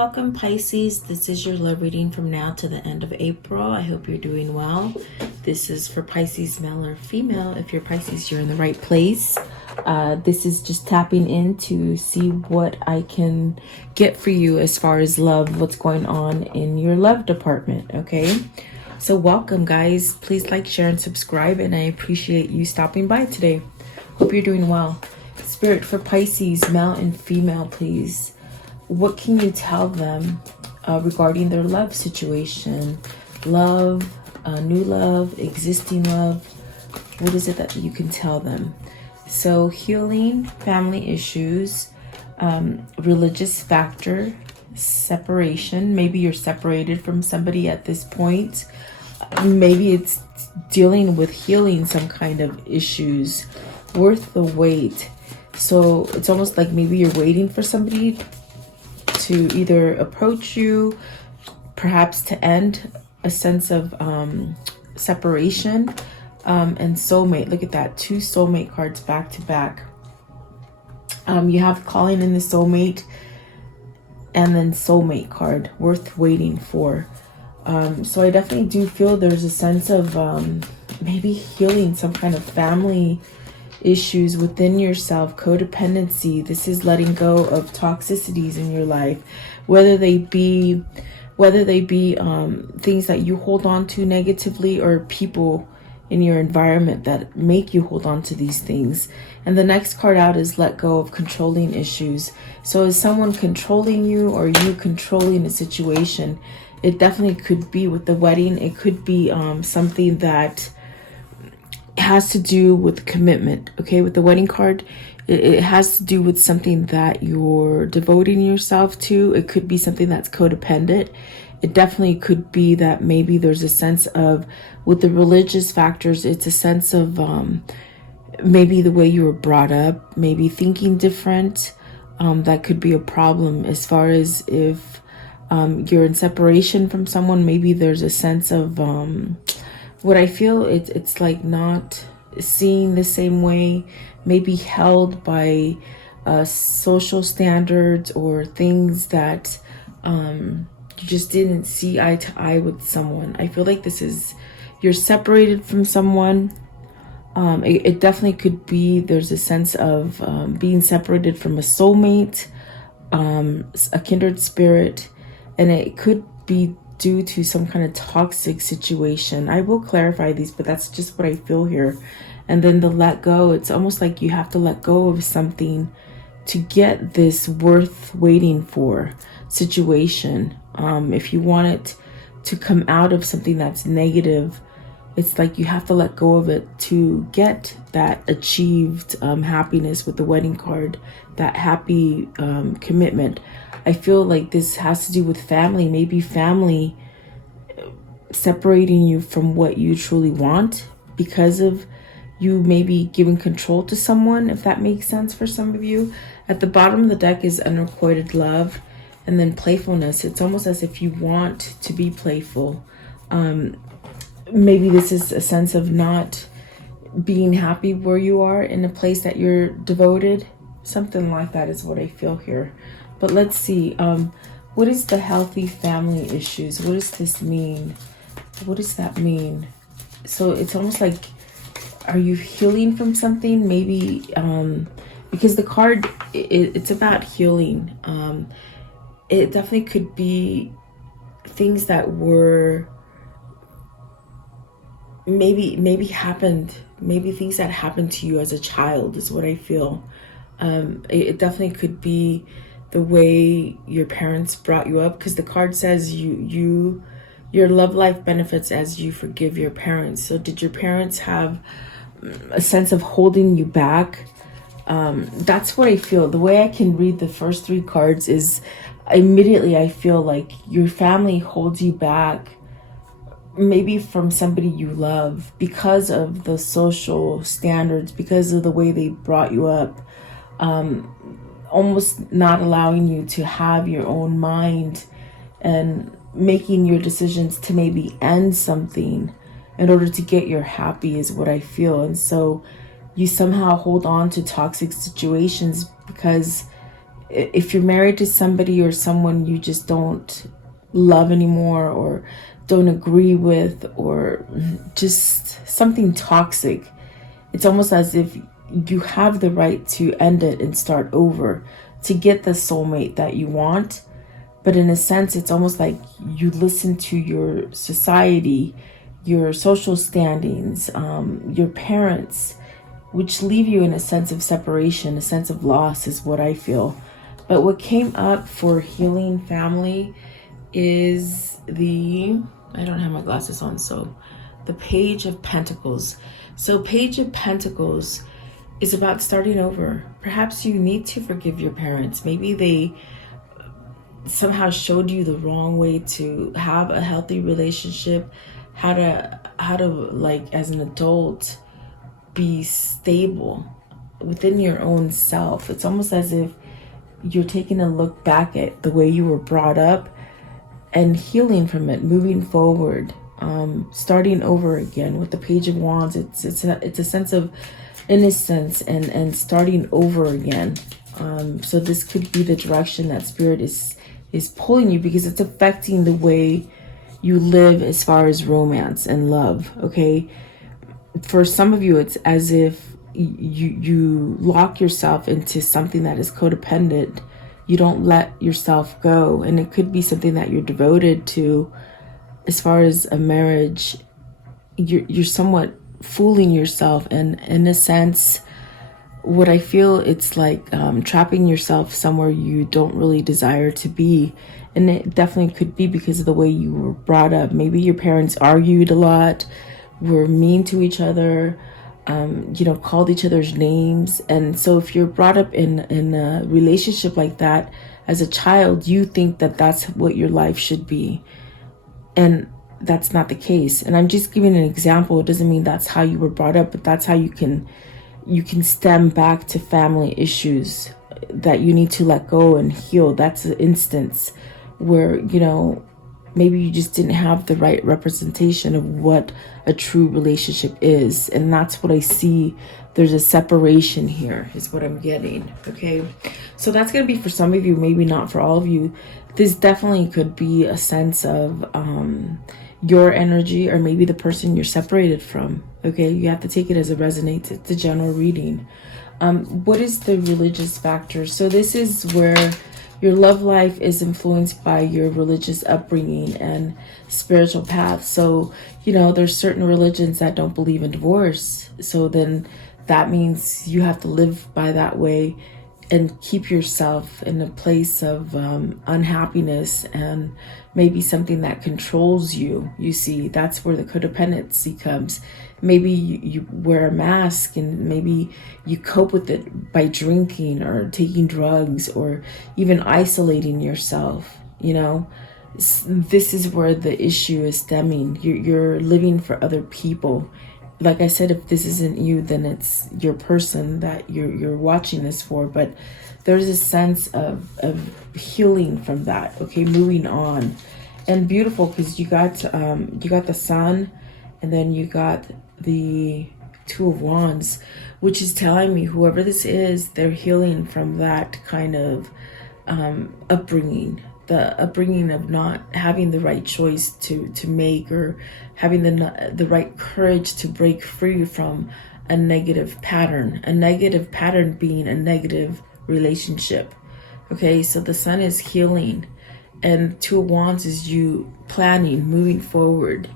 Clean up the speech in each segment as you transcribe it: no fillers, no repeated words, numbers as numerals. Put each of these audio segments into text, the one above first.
welcome Pisces. This is your love reading from now to the end of April. I hope you're doing well. This is for Pisces, male or female. If you're Pisces, you're in the right place. This is just tapping in to see what I can get for you as far as love, what's going on in your love department, okay? So welcome, guys. Please like, share, and subscribe, and I appreciate you stopping by today. Hope you're doing well. Spirit for Pisces, male and female, please. What can you tell them regarding their love situation? Love, new love, existing love. What is it that you can tell them? So healing, family issues, religious factor, separation. Maybe you're separated from somebody at this point. Maybe it's dealing with healing some kind of issues. Worth the wait. So it's almost like maybe you're waiting for somebody to either approach you, perhaps to end a sense of separation, and soulmate. Look at that, 2 soulmate cards back to back. You have calling in the soulmate, and then soulmate card, worth waiting for. So I definitely do feel there's a sense of maybe healing some kind of family issues within yourself, codependency. This is letting go of toxicities in your life, whether they be things that you hold on to negatively, or people in your environment that make you hold on to these things. And the next card out is let go of controlling issues. So is someone controlling you, or you controlling a situation? It definitely could be with the wedding. It could be something that has to do with commitment. Okay, with the wedding card, it has to do with something that you're devoting yourself to. It could be something that's codependent. It definitely could be that maybe there's a sense of, with the religious factors, it's a sense of maybe the way you were brought up, maybe thinking different. That could be a problem. As far as if you're in separation from someone, maybe there's a sense of what I feel, it's like not seeing the same way, maybe held by social standards or things that you just didn't see eye to eye with someone. I feel like this is, you're separated from someone. It definitely could be, there's a sense of being separated from a soulmate, a kindred spirit, and it could be due to some kind of toxic situation. I will clarify these, but that's just what I feel here. And then the let go, it's almost like you have to let go of something to get this worth waiting for situation. If you want it to come out of something that's negative, it's like you have to let go of it to get that achieved happiness with the wedding card, that happy commitment. I feel like this has to do with family, maybe family separating you from what you truly want because of you maybe giving control to someone, if that makes sense for some of you. At the bottom of the deck is unrequited love, and then playfulness. It's almost as if you want to be playful. Maybe this is a sense of not being happy where you are in a place that you're devoted. Something like that is what I feel here. But let's see, what is the healthy family issues? What does this mean? What does that mean? So it's almost like, are you healing from something? Maybe, because the card, it's about healing. It definitely could be things that were maybe happened. Maybe things that happened to you as a child is what I feel. It definitely could be the way your parents brought you up, because the card says your love life benefits as you forgive your parents. So did your parents have a sense of holding you back? That's what I feel. The way I can read the first 3 cards is immediately I feel like your family holds you back, maybe from somebody you love, because of the social standards, because of the way they brought you up. Almost not allowing you to have your own mind and making your decisions to maybe end something in order to get your happy is what I feel. And so you somehow hold on to toxic situations because if you're married to somebody or someone you just don't love anymore, or don't agree with, or just something toxic, it's almost as if you have the right to end it and start over to get the soulmate that you want. But in a sense, it's almost like you listen to your society, your social standings, your parents, which leave you in a sense of separation, a sense of loss is what I feel. But what came up for healing family is I don't have my glasses on, so the Page of Pentacles. So Page of Pentacles is about starting over. Perhaps you need to forgive your parents. Maybe they somehow showed you the wrong way to have a healthy relationship, how to like as an adult be stable within your own self. It's almost as if you're taking a look back at the way you were brought up and healing from it, moving forward, starting over again. With the Page of Wands, it's a sense of innocence and starting over again. So this could be the direction that Spirit is pulling you, because it's affecting the way you live as far as romance and love. Okay, for some of you, it's as if you lock yourself into something that is codependent. You don't let yourself go, and it could be something that you're devoted to. As far as a marriage, you're somewhat fooling yourself, and in a sense, what I feel, it's like trapping yourself somewhere you don't really desire to be. And it definitely could be because of the way you were brought up. Maybe your parents argued a lot, were mean to each other, called each other's names. And so if you're brought up in a relationship like that as a child, you think that that's what your life should be. And that's not the case. And I'm just giving an example. It doesn't mean that's how you were brought up, but that's how you can stem back to family issues that you need to let go and heal. That's an instance where, maybe you just didn't have the right representation of what a true relationship is. And that's what I see. There's a separation here is what I'm getting. Okay. So that's going to be for some of you, maybe not for all of you. This definitely could be a sense of your energy, or maybe the person you're separated from. Okay. You have to take it as it resonates. It's a general reading. What is the religious factor? So this is where your love life is influenced by your religious upbringing and spiritual path. So, there's certain religions that don't believe in divorce. So then that means you have to live by that way and keep yourself in a place of unhappiness and maybe something that controls you. You see, that's where the codependency comes. Maybe you wear a mask, and maybe you cope with it by drinking or taking drugs, or even isolating yourself. This is where the issue is stemming. You're living for other people. Like I said, if this isn't you, then it's your person that you're watching this for. But there's a sense of healing from that. Okay, moving on. And beautiful, because you got the Sun, and then you got the Two of Wands, which is telling me whoever this is, they're healing from that kind of upbringing. The upbringing of not having the right choice to make, or having the right courage to break free from a negative pattern. A negative pattern being a negative relationship. Okay, so the Sun is healing, and Two of Wands is you planning, moving forward.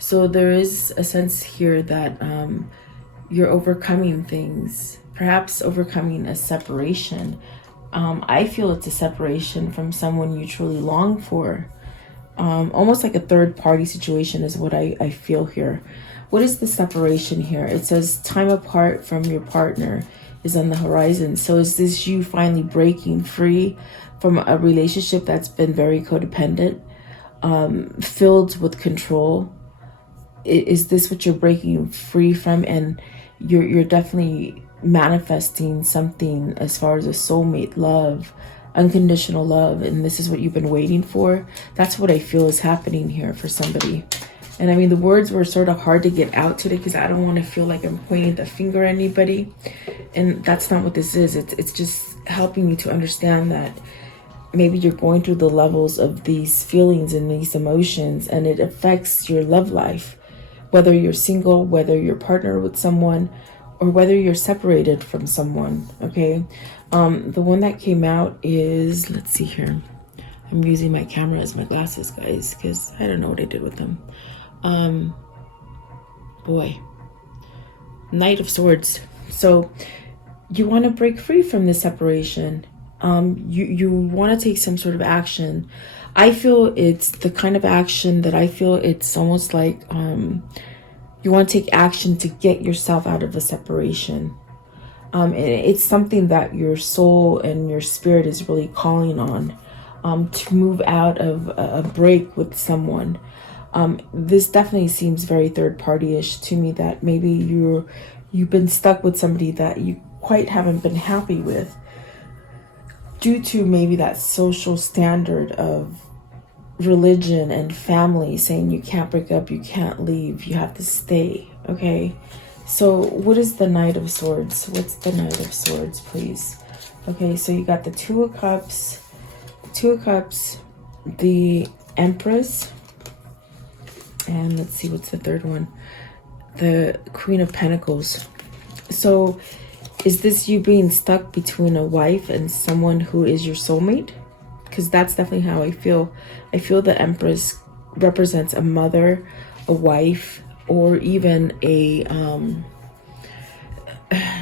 So there is a sense here that you're overcoming things, perhaps overcoming a separation. I feel it's a separation from someone you truly long for. Almost like a third party situation is what I feel here. What is the separation here? It says time apart from your partner is on the horizon. So is this you finally breaking free from a relationship that's been very codependent, filled with control? Is this what you're breaking free from? And you're definitely manifesting something as far as a soulmate love, unconditional love, and this is what you've been waiting for. That's what I feel is happening here for somebody. And I mean, the words were sort of hard to get out today because I don't want to feel like I'm pointing the finger at anybody. And that's not what this is. It's just helping you to understand that maybe you're going through the levels of these feelings and these emotions, and it affects your love life, whether you're single, whether you're partnered with someone, or whether you're separated from someone. Okay. The one that came out is, let's see here. I'm using my camera as my glasses, guys, because I don't know what I did with them. Boy, Knight of Swords. So you want to break free from this separation. You want to take some sort of action. I feel it's the kind of action that I feel it's almost like you want to take action to get yourself out of a separation. It's something that your soul and your spirit is really calling on, to move out of a break with someone. This definitely seems very third party-ish to me, that maybe you've been stuck with somebody that you quite haven't been happy with, due to maybe that social standard of religion and family saying you can't break up, you can't leave, you have to stay. Okay, so what is the Knight of Swords? What's the Knight of Swords, please? Okay, so you got the Two of Cups, the Empress, and let's see, what's the third one? The Queen of Pentacles. So is this you being stuck between a wife and someone who is your soulmate? Because that's definitely how I feel. I feel the Empress represents a mother, a wife, or even a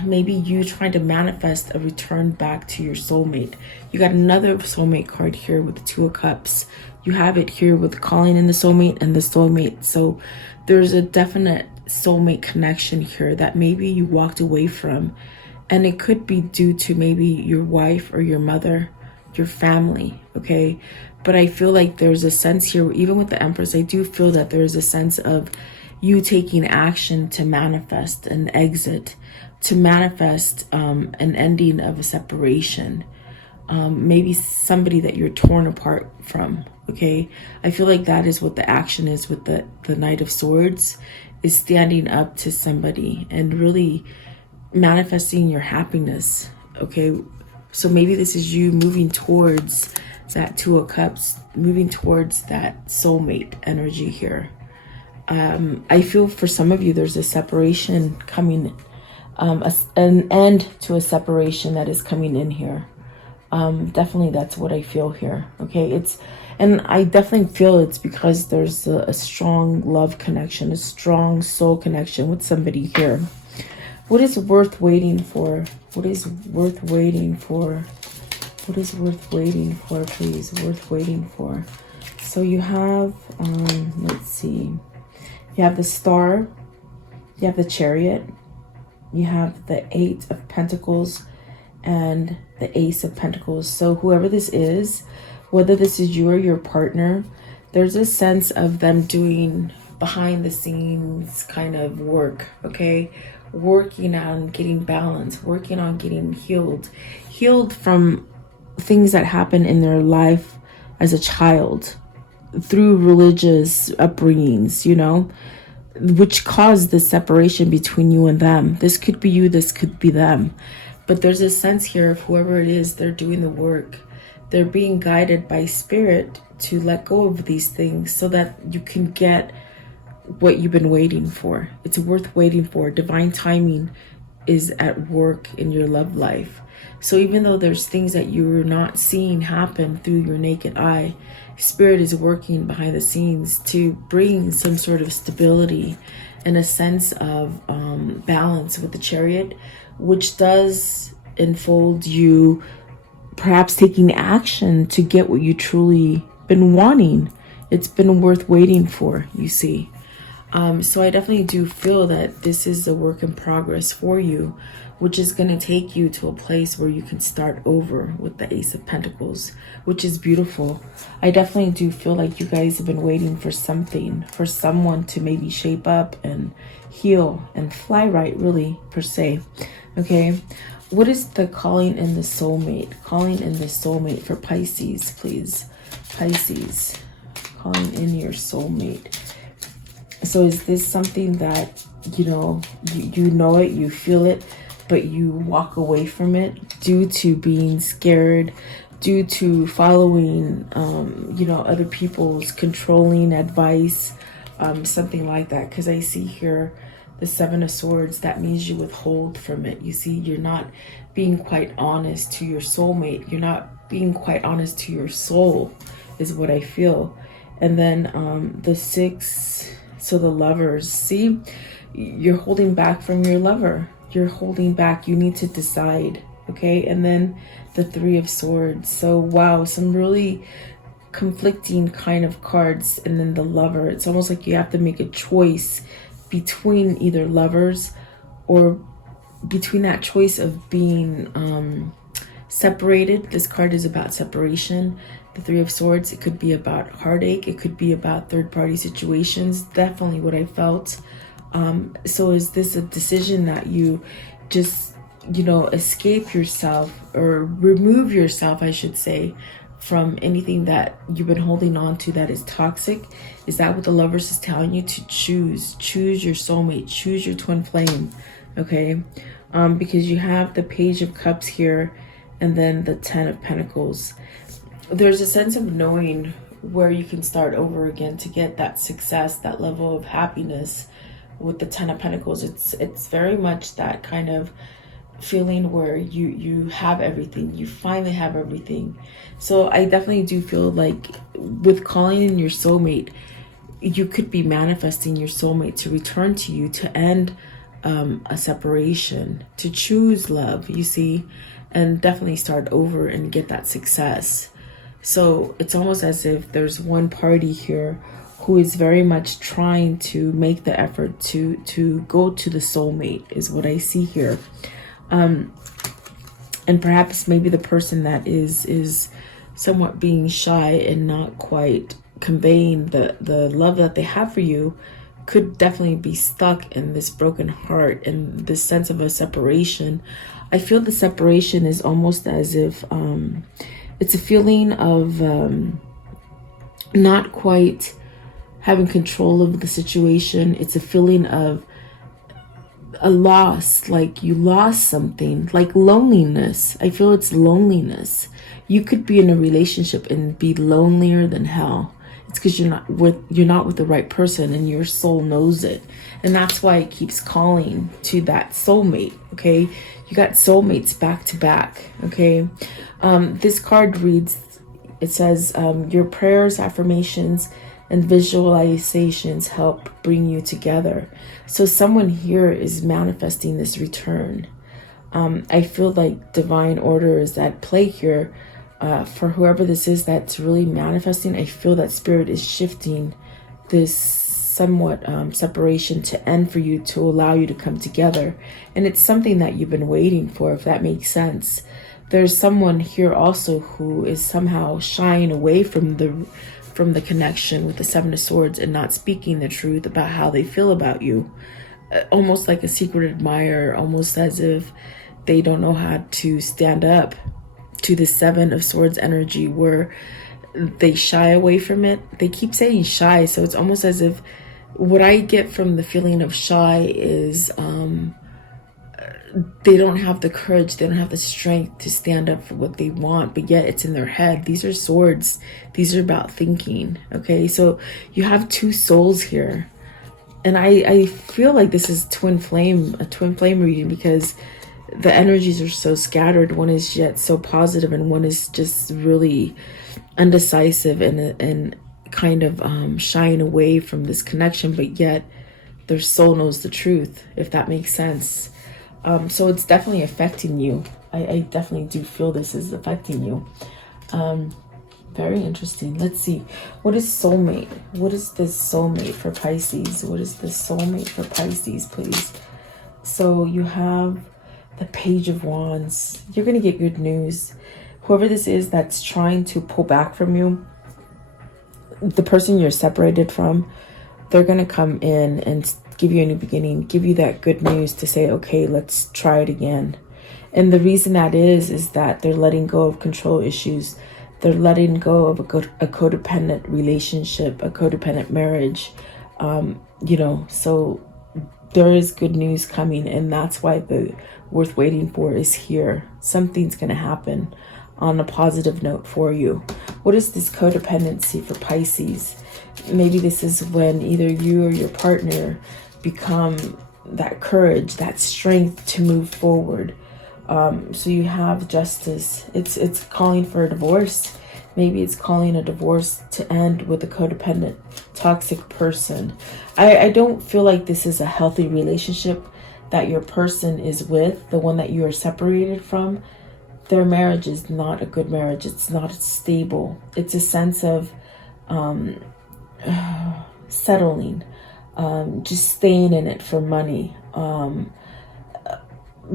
maybe you trying to manifest a return back to your soulmate. You got another soulmate card here with the Two of Cups. You have it here with calling in the soulmate and the soulmate. So there's a definite soulmate connection here that maybe you walked away from. And it could be due to maybe your wife or your mother, your family, okay? But I feel like there's a sense here, even with the Empress, I do feel that there's a sense of you taking action to manifest an exit, to manifest an ending of a separation. Maybe somebody that you're torn apart from, okay? I feel like that is what the action is with the Knight of Swords, is standing up to somebody and really manifesting your happiness. Okay, so maybe this is you moving towards that Two of Cups, moving towards that soulmate energy here. I feel for some of you there's a separation coming, an end to a separation that is coming in here. Definitely that's what I feel here. Okay, and I definitely feel it's because there's a strong love connection, a strong soul connection with somebody here. What is worth waiting for? What is worth waiting for? What is worth waiting for, please? Worth waiting for. So you have, let's see. You have the Star. You have the Chariot. You have the Eight of Pentacles and the Ace of Pentacles. So whoever this is, whether this is you or your partner, there's a sense of them doing behind the scenes kind of work, okay? Working on getting balance, working on getting healed from things that happen in their life as a child through religious upbringings, you know, which caused the separation between you and them. This could be you, this could be them. But there's a sense here of whoever it is, they're doing the work. They're being guided by spirit to let go of these things so that you can get what you've been waiting for. It's worth waiting for. Divine timing is at work in your love life. So even though there's things that you're not seeing happen through your naked eye, spirit is working behind the scenes to bring some sort of stability and a sense of balance with the Chariot, which does enfold you perhaps taking action to get what you truly been wanting. It's been worth waiting for, you see. So I definitely do feel that this is a work in progress for you, which is going to take you to a place where you can start over with the Ace of Pentacles, which is beautiful. I definitely do feel like you guys have been waiting for something, for someone to maybe shape up and heal and fly right, really, per se. Okay, what is the calling in the soulmate? Calling in the soulmate for Pisces, please. Pisces, calling in your soulmate. So is this something that, you know it, you feel it, but you walk away from it due to being scared, due to following, other people's controlling advice, something like that? Because I see here the Seven of Swords. That means you withhold from it. You see, you're not being quite honest to your soulmate. You're not being quite honest to your soul, is what I feel. And then the Six, so the Lovers. See, you're holding back from your lover. You're holding back. You need to decide, okay? And then the Three of Swords. So wow, some really conflicting kind of cards. And then the Lover. It's almost like you have to make a choice between either lovers, or between that choice of being separated. This card is about separation. The Three of Swords, it could be about heartache, it could be about third-party situations. Definitely what I felt. So is this a decision that you just, escape yourself, or remove yourself, I should say, from anything that you've been holding on to that is toxic? Is that what the Lovers is telling you? To choose your soulmate, choose your twin flame, okay? Because you have the Page of Cups here, and then the Ten of Pentacles. There's a sense of knowing where you can start over again to get that success, that level of happiness. With the Ten of Pentacles, it's very much that kind of feeling where you have everything, you finally have everything. So I definitely do feel like with calling in your soulmate, you could be manifesting your soulmate to return to you, to end a separation, to choose love, you see, and definitely start over and get that success. So it's almost as if there's one party here who is very much trying to make the effort to go to the soulmate, is what I see here. And perhaps maybe the person that is somewhat being shy and not quite conveying the love that they have for you could definitely be stuck in this broken heart and this sense of a separation. I feel the separation is almost as if it's a feeling of not quite having control of the situation. It's a feeling of a loss, like you lost something, like loneliness. I feel it's loneliness. You could be in a relationship and be lonelier than hell. It's because you're not with the right person, and your soul knows it. And that's why it keeps calling to that soulmate, okay? You got soulmates back to back, okay? This card reads, it says, your prayers, affirmations, and visualizations help bring you together. So someone here is manifesting this return. I feel like divine order is at play here. For whoever this is that's really manifesting, I feel that spirit is shifting this somewhat separation to end for you, to allow you to come together. And it's something that you've been waiting for, if that makes sense. There's someone here also who is somehow shying away from the connection with the Seven of Swords and not speaking the truth about how they feel about you. Almost like a secret admirer, almost as if they don't know how to stand up to the Seven of Swords energy, where they shy away from it. They keep saying shy, so it's almost as if what I get from the feeling of shy is they don't have the courage, they don't have the strength to stand up for what they want, but yet it's in their head. These are swords. These are about thinking, okay? So you have two souls here. And I feel like this is a twin flame reading, because the energies are so scattered. One is yet so positive, and one is just really undecisive and kind of shying away from this connection, but yet their soul knows the truth, if that makes sense. So it's definitely affecting you. I definitely do feel this is affecting you. Very interesting. Let's see. What is soulmate? What is this soulmate for Pisces? What is this soulmate for Pisces, please? So you have the Page of Wands. You're going to get good news. Whoever this is that's trying to pull back from you, the person you're separated from, they're going to come in and give you a new beginning, give you that good news to say, okay, let's try it again. And the reason that is that they're letting go of control issues. They're letting go of a codependent relationship, a codependent marriage. You know, so there is good news coming, and that's why the worth waiting for is here. Something's going to happen on a positive note for you. What is this codependency for Pisces? Maybe this is when either you or your partner become that courage, that strength to move forward. So you have justice. It's calling for a divorce. Maybe it's calling a divorce to end with a codependent, toxic person. I don't feel like this is a healthy relationship that your person is with, the one that you are separated from. Their marriage is not a good marriage. It's not stable. It's a sense of settling, just staying in it for money,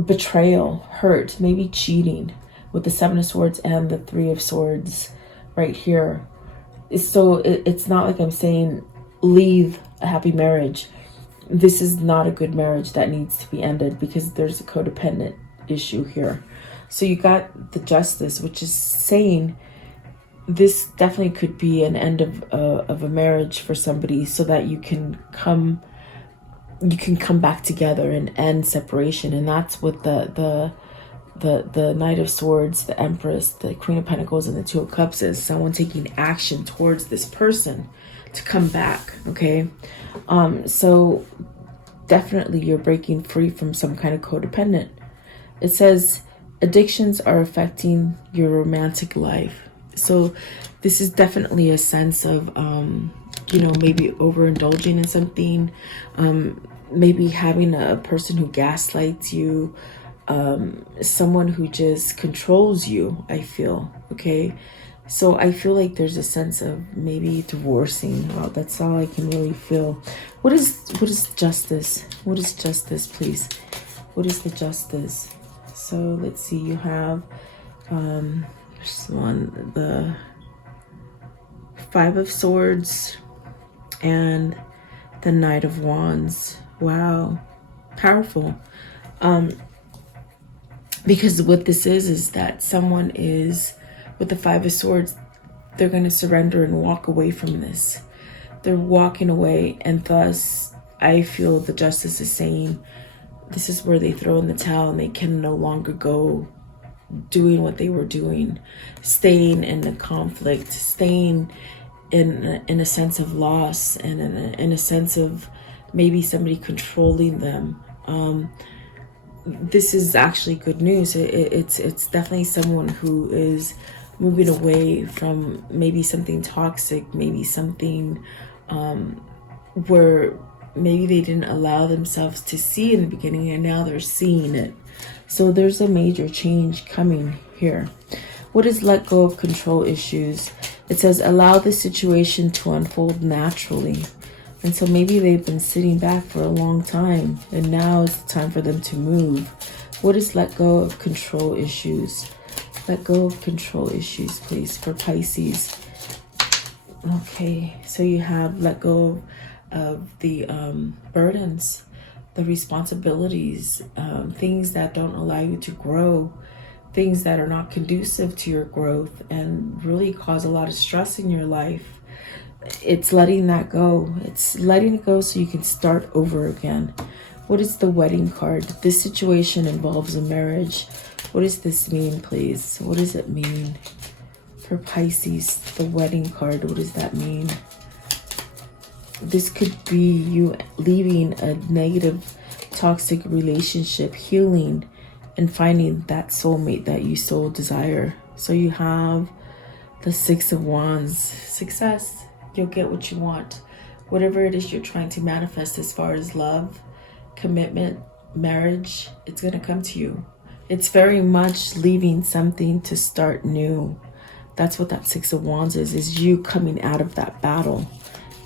betrayal, hurt, maybe cheating with the Seven of Swords and the Three of Swords right here. So it's not like I'm saying leave a happy marriage. This is not a good marriage that needs to be ended because there's a codependent issue here. So you got the Justice, which is saying this definitely could be an end of a marriage for somebody, so that you can come back together and end separation. And that's what the Knight of Swords, the Empress, the Queen of Pentacles, and the Two of Cups is. Someone taking action towards this person to come back. Okay, so definitely you're breaking free from some kind of codependent. It says addictions are affecting your romantic life. So this is definitely a sense of you know, maybe overindulging in something, maybe having a person who gaslights you, someone who just controls you, I feel. Okay, so I feel like there's a sense of maybe divorcing. Well, that's all I can really feel. What is justice? What is justice, please? What is the Justice? So let's see, you have the Five of Swords and the Knight of Wands. Wow, powerful. Because what this is that someone is, with the Five of Swords, they're going to surrender and walk away from this. They're walking away, and thus I feel the Justice is saying this is where they throw in the towel and they can no longer go doing what they were doing, staying in the conflict, staying in a sense of loss, and in a sense of maybe somebody controlling them. This is actually good news. It's definitely someone who is moving away from maybe something toxic, maybe something where maybe they didn't allow themselves to see in the beginning, and now they're seeing it. So there's a major change coming here. What is let go of control issues? It says allow the situation to unfold naturally. And so maybe they've been sitting back for a long time, and now it's time for them to move. What is let go of control issues? Let go of control issues, please, for Pisces. Okay, so you have let go of the burdens, the responsibilities, things that don't allow you to grow, things that are not conducive to your growth and really cause a lot of stress in your life. It's letting that go. It's letting it go so you can start over again. What is the Wedding card? This situation involves a marriage. What does this mean, please? What does it mean for Pisces? The Wedding card, what does that mean? This could be you leaving a negative, toxic relationship, healing, and finding that soulmate that you so desire. So you have the Six of Wands. Success. You'll get what you want. Whatever it is you're trying to manifest as far as love, commitment, marriage, it's going to come to you. It's very much leaving something to start new. That's what that Six of Wands is you coming out of that battle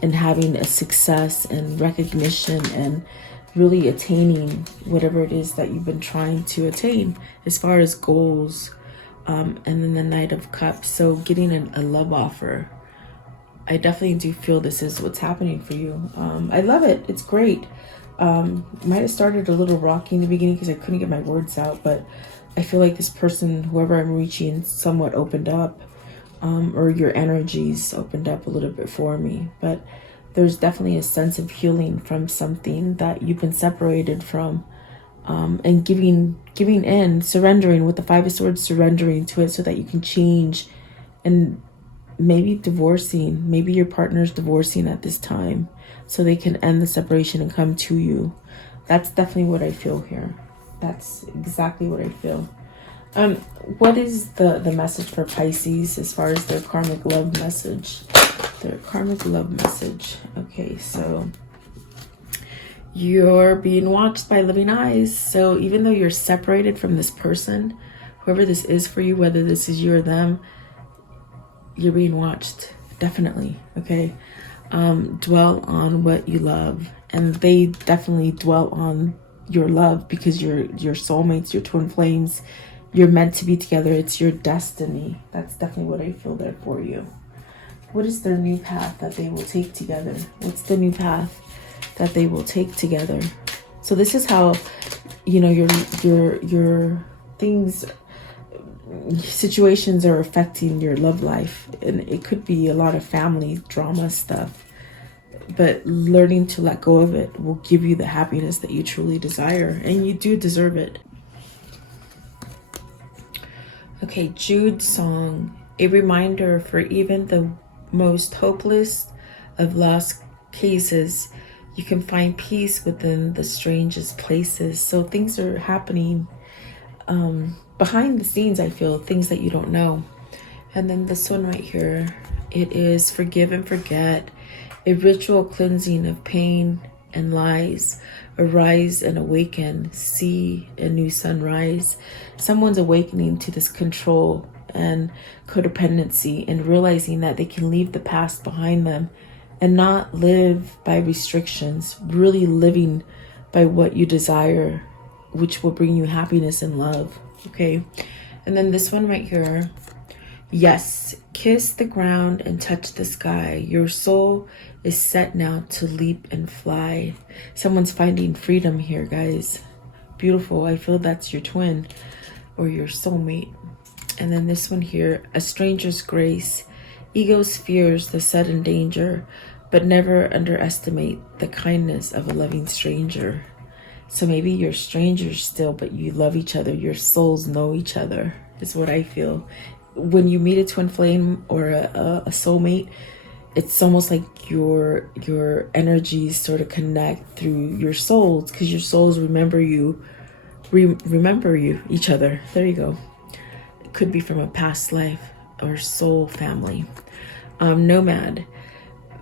and having a success and recognition and really attaining whatever it is that you've been trying to attain as far as goals. And then the Knight of Cups. So getting a love offer. I definitely do feel this is what's happening for you. I love it. It's great. Might have started a little rocky in the beginning because I couldn't get my words out, but I feel like this person, whoever I'm reaching, somewhat opened up, or your energies opened up a little bit for me. But there's definitely a sense of healing from something that you've been separated from, and giving in, surrendering with the Five of Swords, surrendering to it so that you can change, and maybe divorcing. Maybe your partner's divorcing at this time so they can end the separation and come to you. That's definitely what I feel here. That's exactly what I feel. What is the message for Pisces as far as their karmic love message? Their karmic love message. Okay, so you're being watched by living eyes. So even though you're separated from this person, whoever this is for you, whether this is you or them, you're being watched. Definitely. Okay. Dwell on what you love, and they definitely dwell on your love, because you're soulmates, your twin flames. You're meant to be together. It's your destiny. That's definitely what I feel there for you. What is their new path that they will take together? What's the new path that they will take together? So this is how, you know, your things, situations are affecting your love life. And it could be a lot of family drama stuff. But learning to let go of it will give you the happiness that you truly desire. And you do deserve it. Okay, Jude's song, a reminder for even the most hopeless of lost cases, you can find peace within the strangest places. So things are happening behind the scenes, I feel, things that you don't know. And then this one right here, it is forgive and forget, a ritual cleansing of pain and lies. Arise and awaken, see a new sunrise. Someone's awakening to this control and codependency and realizing that they can leave the past behind them and not live by restrictions, really living by what you desire, which will bring you happiness and love. Okay. And then this one right here. Yes, kiss the ground and touch the sky. Your soul is set now to leap and fly. Someone's finding freedom here, guys. Beautiful. I feel that's your twin or your soulmate. And then this one here, a stranger's grace. Ego's fears the sudden danger, but never underestimate the kindness of a loving stranger. So maybe you're strangers still, but you love each other. Your souls know each other, is what I feel. When you meet a twin flame or a soulmate, it's almost like your energies sort of connect through your souls, because your souls remember you, each other. There you go. It could be from a past life or soul family. Nomad.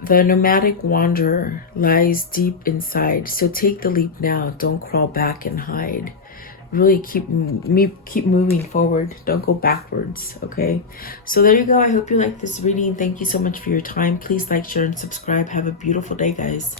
The nomadic wanderer lies deep inside, so take the leap now. Don't crawl back and hide. Really keep moving forward. Don't go backwards. Okay, so there you go. I hope you like this reading. Thank you so much for your time. Please like, share, and subscribe. Have a beautiful day, guys.